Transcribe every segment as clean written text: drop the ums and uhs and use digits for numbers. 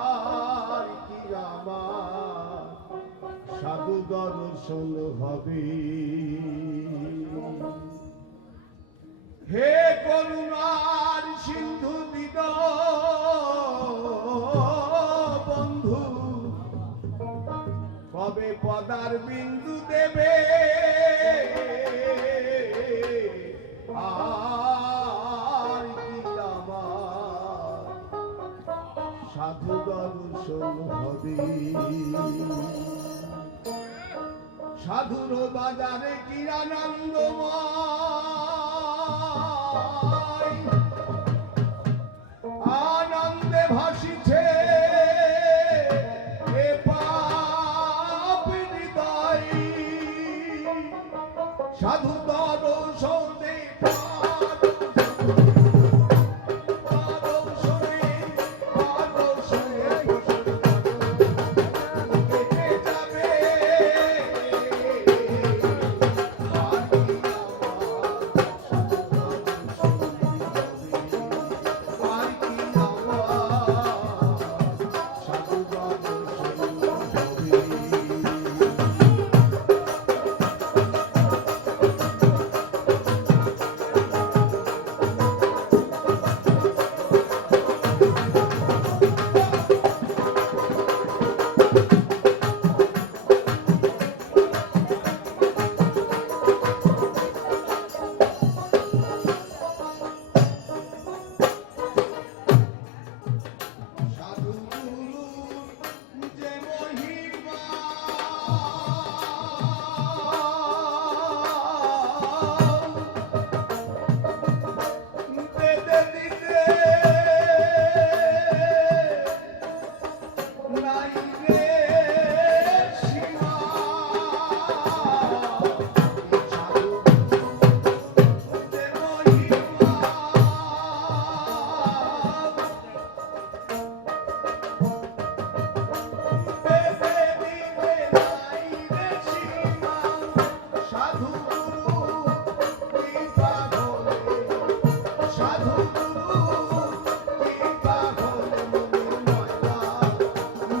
আর কি আমার সাধু দর্শন হবে। হে করুণার সিন্ধু দিদ বন্ধু, কবে পদার বিন্দু দেবে আর কি আমার সাধু দর্শন হবে। সাধুর বাজারে কি আনন্দময়, আনন্দে ভাসিছে এ পাপ হৃদয়। সাধু দর্শনে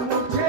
মুছে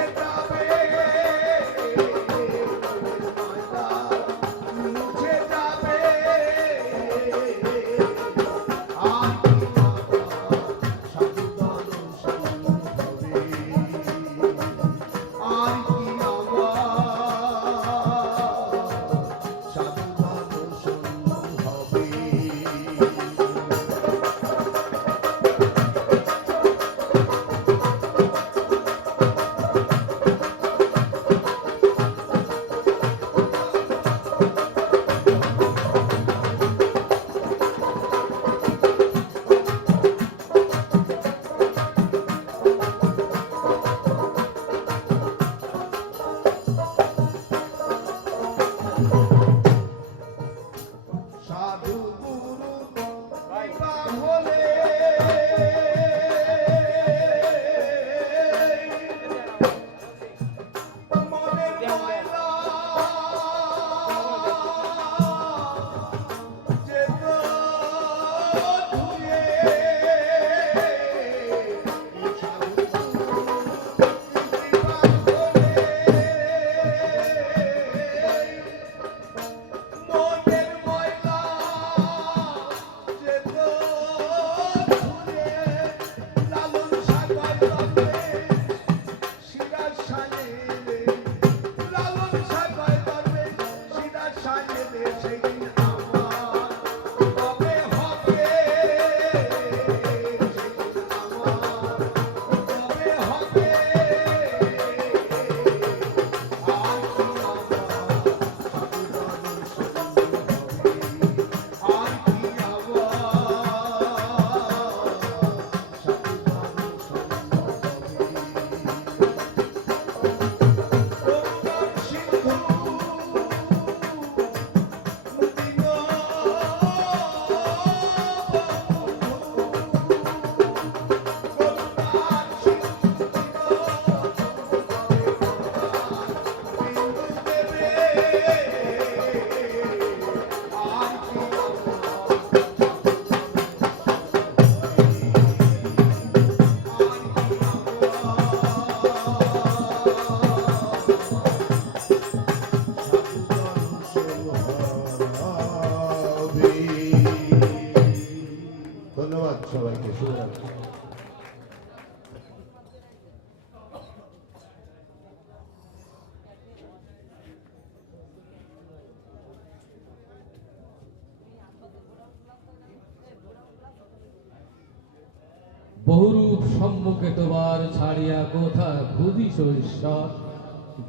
সম্মুখে তোমার ছাড়িয়া কোথা খুঁজিস ঈশ্বর,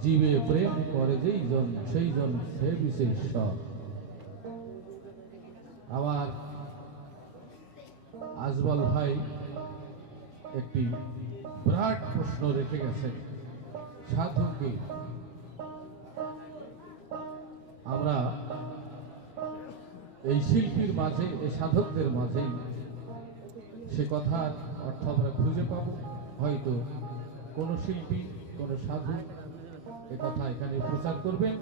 জীবে প্রেম করে যেই জন সেই জন সে বিশেষর। আমার আজমল ভাই একটি বিরাট প্রশ্ন রেখে গেছে, সাধুকে আমরা এই শিল্পীর মাঝে, এই সাধকদের মাঝেই সে কথার অর্থ আমরা খুঁজে পাব। হয়তো কোনো শিল্পী, কোনো সাধু এ কথা এখানে প্রচার করবেন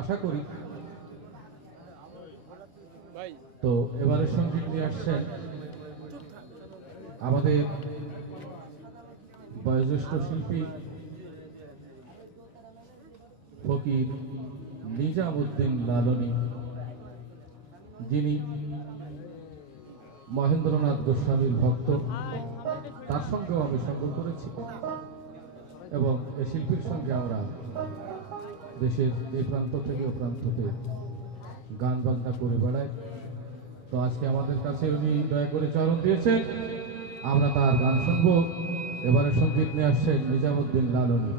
আশা করি। তো এবারে সঙ্গীত নিয়ে আসছেন আমাদের বয়োজ্যেষ্ঠ শিল্পী ফকির নিজামুদ্দিন লালনী, যিনি মহেন্দ্রনাথ গোস্বামীর ভক্ত। তার সঙ্গেও আমি সঙ্গ করেছি এবং এই শিল্পীর সঙ্গে আমরা দেশের এই প্রান্ত থেকে ও প্রান্ততে গান বাজনা করে বেড়াই। তো আজকে আমাদের কাছে উনি দয়া করে চরণ দিয়েছেন, আমরা তার গান শুনবো। এবারে সঙ্গীত নিয়ে আসছেন নিজামুদ্দিন লালনী।